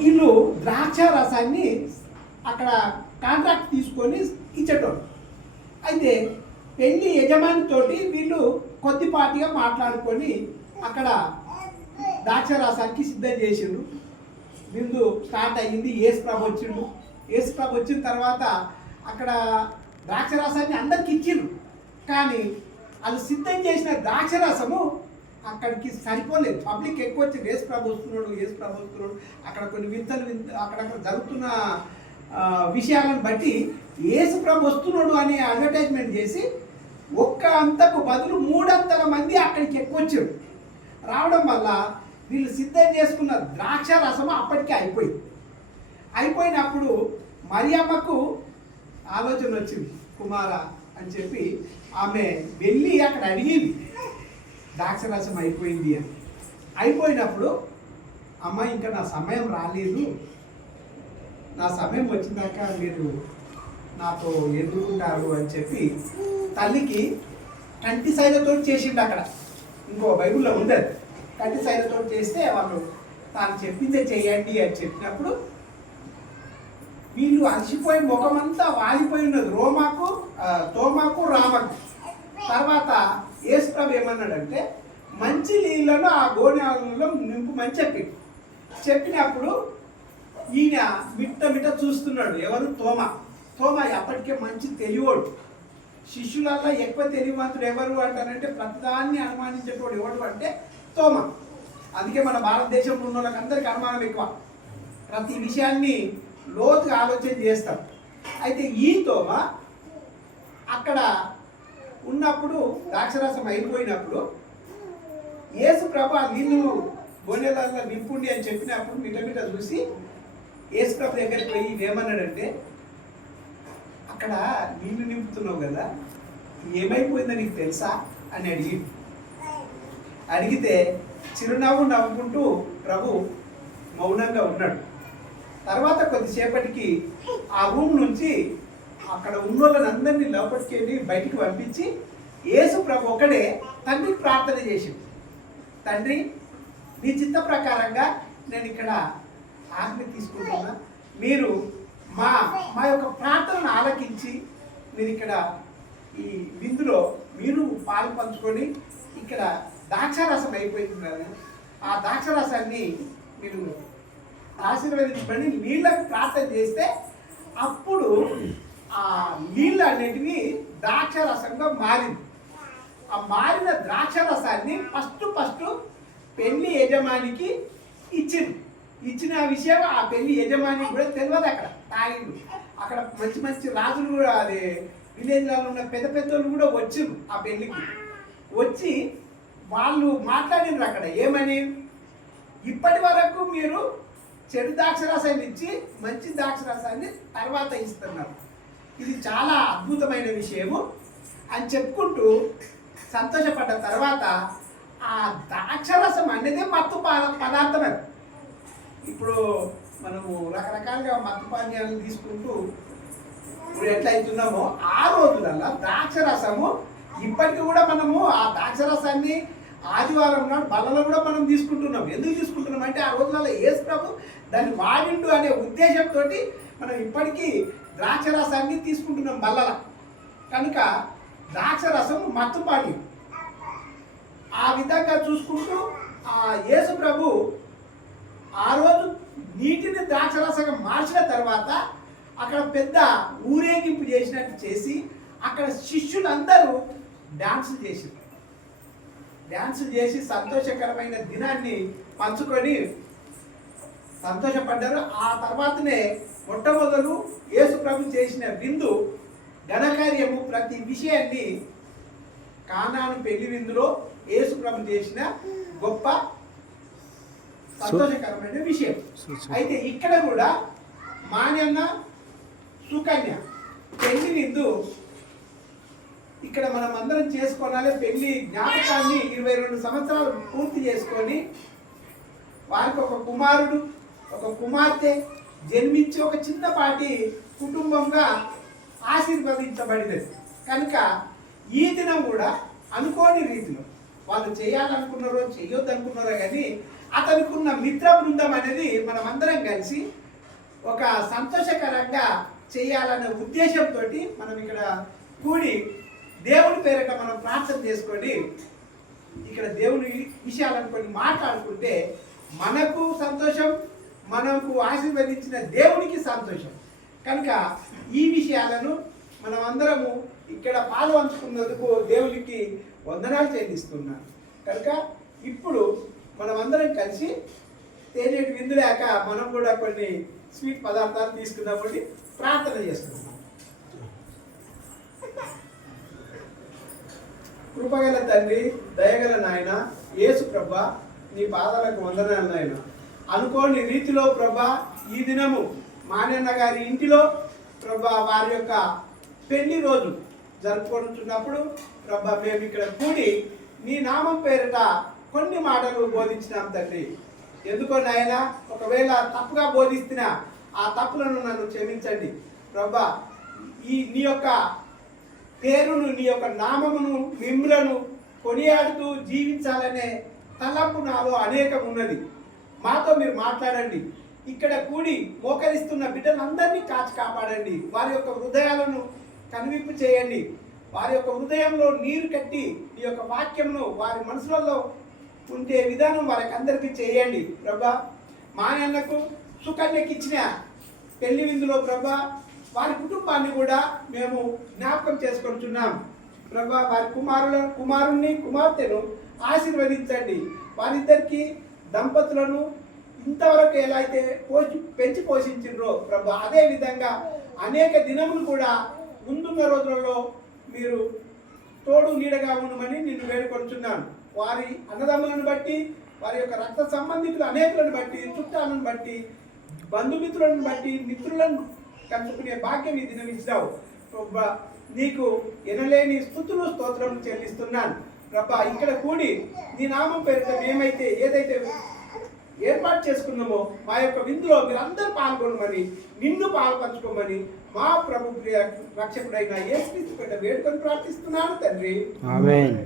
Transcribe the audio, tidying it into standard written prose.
వీళ్ళు ద్రాక్ష రసాన్ని అక్కడ కాంట్రాక్ట్ తీసుకొని ఇచ్చేటోళ్ళు. అయితే పెళ్లి యజమానితోటి వీళ్ళు కొద్దిపాటిగా మాట్లాడుకొని అక్కడ ద్రాక్ష రసానికి సిద్ధం చేసిండు. విందు స్టార్ట్ అయ్యింది. యేసు ప్రభు వచ్చిండు. యేసు ప్రభు వచ్చిన తర్వాత అక్కడ ద్రాక్ష రసాన్ని అందరికి ఇచ్చిండ్రు. కానీ వాళ్ళు సిద్ధం చేసిన ద్రాక్ష రసము అక్కడికి సరిపోలేదు. పబ్లిక్ ఎక్కువ వచ్చి యేసు ప్రభు వస్తున్నాడు. అక్కడ కొన్ని అక్కడక్కడ జరుగుతున్న విషయాలను బట్టి యేసు ప్రభు వస్తున్నాడు అనే అడ్వర్టైజ్మెంట్ చేసి ఒక్క అంతకు బదులు 300 మంది అక్కడికి ఎక్కువ వచ్చారు. రావడం వల్ల వీళ్ళు సిద్ధం చేసుకున్న ద్రాక్ష రసము అప్పటికే అయిపోయినప్పుడు మరియమ్మకు ఆలోచన వచ్చింది, కుమారా అని చెప్పి ఆమె వెళ్ళి అక్కడ అడిగింది, ద్రాక్షరసం అయిపోయింది అని. అయిపోయినప్పుడు అమ్మ ఇంకా నా సమయం రాలేదు, నా సమయం వచ్చినాక మీరు నాతో ఎదుర్కొంటారు అని చెప్పి తల్లికి కంటి సైలతో చేసిండు. అక్కడ ఇంకో బైబిల్లో ఉంది, కంటి సైలతో చేస్తే వాళ్ళు తాను చెప్పిందే చేయండి అని చెప్పినప్పుడు వీళ్ళు అలసిపోయి ముఖమంతా వాలిపోయి ఉన్నది, తోమాకు రామకు. తర్వాత యేసు ప్రభు ఏమన్నాడంటే మంచి నీళ్ళను ఆ గోనెలలో నింపుమని చెప్పినప్పుడు ఈయన మిట్ట చూస్తున్నాడు. ఎవరు? తోమ అప్పటికే మంచి తెలివోడు. శిష్యులలో ఎక్కువ తెలివివంతుడు ఎవరు అంటారంటే ప్రతిదాన్ని అనుమానించేటోడు ఎవడు అంటే తోమ. అందుకే మన భారతదేశంలో ఉన్న వాళ్ళకి అందరికీ అనుమానం ఎక్కువ, ప్రతి విషయాన్ని లోతుగా ఆలోచన చేస్తాం. అయితే ఈ తోమ అక్కడ ఉన్నప్పుడు ద్రాక్షరసం అయిపోయినప్పుడు యేసు ప్రభు ఆ నీళ్ళు గోనెలలో నింపుండి అని చెప్పినప్పుడు మిట చూసి యేసు ప్రభు దగ్గరికి పోయి ఏమన్నాడంటే, అక్కడ నీళ్ళు నింపుతున్నావు కదా, ఏమైపోయిందో నీకు తెలుసా అని అడిగితే చిరునవ్వు నవ్వుకుంటూ ప్రభు మౌనంగా ఉన్నాడు. తర్వాత కొద్దిసేపటికి ఆ రూమ్ నుంచి అక్కడ ఉన్న వాళ్ళని అందరినీ లోపలికి వెళ్ళి బయటికి పంపించి యేసు ప్రభు ఒకడే తండ్రికి ప్రార్థన చేసింది. తండ్రి, నీ చిత్త ప్రకారంగా నేను ఇక్కడ ఆజ్ఞ తీసుకుంటున్నా, మీరు మా యొక్క ప్రార్థనను ఆలకించి మీరు ఇక్కడ ఈ విందులో మీరు పాలు పంచుకొని ఇక్కడ ద్రాక్షరసం అయిపోయింది కదా, ఆ ద్రాక్షరసాన్ని మీరు ఆశీర్వదించబడి నీళ్ళకు ప్రార్థన చేస్తే అప్పుడు ఆ నీళ్ళు అనేటివి ద్రాక్షరసంగా మారింది. ఆ మారిన ద్రాక్షరసాన్ని ఫస్ట్ పెళ్లి యజమానికి ఇచ్చిన విషయం ఆ పెళ్లి యజమానికి కూడా తెలియదు. అక్కడ తాగిండు. అక్కడ మంచి రాజులు కూడా, అదే విలేజ్లలో ఉన్న పెద్దోళ్ళు కూడా వచ్చిండ్రు ఆ పెళ్లికి. వచ్చి వాళ్ళు మాట్లాడినారు అక్కడ ఏమని, ఇప్పటి వరకు మీరు చెడు ద్రాక్షరసాన్ని ఇచ్చి మంచి ద్రాక్షరసాన్ని తర్వాత ఇస్తున్నారు, ఇది చాలా అద్భుతమైన విషయము అని చెప్పుకుంటూ సంతోషపడ్డ తర్వాత ఆ ద్రాక్షరసం అనేది మత్తు పదార్థం. అది ఇప్పుడు మనము రకరకాలుగా మత్తు పానీయాలను తీసుకుంటూ ఇప్పుడు ఎట్లయితున్నామో ఆ రోజులలో ద్రాక్షరసము ఇప్పటికి కూడా మనము ఆ ద్రాక్షరసాన్ని ఆదివారం నాడు బల్లలో కూడా మనం తీసుకుంటున్నాం. ఎందుకు తీసుకుంటున్నాం అంటే ఆ రోజులలో యేసు ప్రభు దాన్ని వాడిండు అనే ఉద్దేశంతో మనం ఇప్పటికీ ద్రాక్షరసాన్ని తీసుకుంటున్నాం బల్లల. కనుక ద్రాక్షరసం మత్తు పానీయం. ఆ విధంగా చూసుకుంటూ ఆ యేసు ప్రభు ఆ రోజు నీటిని ద్రాక్షరసంగా మార్చిన తర్వాత అక్కడ పెద్ద ఊరేగింపు చేసినట్టు చేసి అక్కడ శిష్యులందరూ డాన్సులు చేసి సంతోషకరమైన దినాన్ని పంచుకొని సంతోషపడ్డారు. ఆ తర్వాతనే మొట్టమొదలు యేసు ప్రభు చేసిన విందు ఘనకార్యము, ప్రతి విషయాన్ని కానాను పెళ్లి విందులో యేసు ప్రభు చేసిన గొప్ప సంతోషకరమైన విషయం. అయితే ఇక్కడ కూడా మాన్యన్న సుకన్య పెళ్లి విందు ఇక్కడ మనం అందరం చేసుకోవాలి. పెళ్లి జ్ఞాపకాన్ని 22 సంవత్సరాలు పూర్తి చేసుకొని వారికి ఒక కుమారుడు ఒక కుమార్తె జన్మించి ఒక చిన్నపాటి కుటుంబంగా ఆశీర్వదించబడినది. కనుక ఈ దినం కూడా అనుకోని రీతిలో వాళ్ళు చేయాలనుకున్నారో చేయొద్దు అనుకున్నారో కానీ అతనికి ఉన్న మిత్ర బృందం అనేది మనం అందరం కలిసి ఒక సంతోషకరంగా చేయాలనే ఉద్దేశంతో మనం ఇక్కడ కూడి దేవుని పేరిట మనం ప్రార్థన చేసుకొని ఇక్కడ దేవుని విషయాలను కొన్ని మాట్లాడుకుంటే మనకు సంతోషం, మనకు ఆశీర్వదించిన దేవునికి సంతోషం. కనుక ఈ విషయాలను మనం అందరము ఇక్కడ పాల్పంచుకున్నందుకు దేవునికి వందనాలు చెల్లిస్తున్నాను. కనుక ఇప్పుడు మనం అందరం కలిసి తేనేటి విందు లేక మనం కూడా కొన్ని స్వీట్ పదార్థాలు తీసుకున్నప్పటి ప్రార్థన చేస్తున్నాం. కృపగల తండ్రి, దయగల నాయన యేసు ప్రభా, నీ పాదాలకు వందనాలు నాయన. అనుకోని రీతిలో ప్రభా ఈ దినము మానన్న గారి ఇంటిలో ప్రభా వారి యొక్క పెళ్లి రోజు జరుపుకుంటున్నప్పుడు ప్రభా మేము ఇక్కడ కూడి నీ నామం పేరిట కొన్ని మాటలు బోధించినాం తండ్రి. ఎందుకో నాయన ఒకవేళ తప్పుగా బోధిస్తున్నా ఆ తప్పులను నన్ను క్షమించండి ప్రభా. నీ యొక్క పేరును, నీ యొక్క నామమును, మిమ్ములను కొనియాడుతూ జీవించాలనే తలంపు నాలో అనేకం ఉన్నది. మాతో మీరు మాట్లాడండి. ఇక్కడ కూడి మోకరిస్తున్న బిడ్డలందరినీ కాచి కాపాడండి. వారి యొక్క హృదయాలను కనువిప్పు చేయండి. వారి యొక్క హృదయంలో నీరు కట్టి ఈ యొక్క వాక్యమును వారి మనసులలో ఉండే విధానం వారికి అందరికీ చేయండి ప్రభా. మా నాన్నకు సుకన్యకి ఇచ్చిన పెళ్లి విందులో ప్రభా వారి కుటుంబాన్ని కూడా మేము జ్ఞాపకం చేసుకుంటున్నాం ప్రభా. వారి కుమారుణ్ణి కుమార్తెను ఆశీర్వదించండి. వారిద్దరికి దంపతులను ఇంతవరకు ఎలా అయితే పెంచి పోషించిండ్రో ప్రభా, అదే విధంగా అనేక దినములు కూడా ముందున్న రోజులలో మీరు తోడు నీడగా ఉండమని నిన్ను వేడుకొంటున్నాను. వారి అన్నదమ్ములను బట్టి, వారి యొక్క రక్త సంబంధికులు అనేకులను బట్టి, చుట్టాలను బట్టి, బంధుమిత్రులను బట్టి, మిత్రులను కలుసుకునే భాగ్యం ఈ దినం ఇచ్చావు ప్రభా. నీకు ఎనలేని స్తుతులు స్తోత్రం చెల్లిస్తున్నాను ప్రభా. ఇక్కడ కూడి నీ నామం పేరిట మేమైతే ఏదైతే ఏర్పాటు చేసుకున్నామో మా యొక్క విందులో మీరు అందరూ పాల్గొనమని, నిన్ను పాల్పంచుకోమని మా ప్రభు రక్షకుడైన యేసుక్రీస్తు పేరిట వేడుకొని ప్రార్థిస్తున్నాను తండ్రి. ఆమేన్.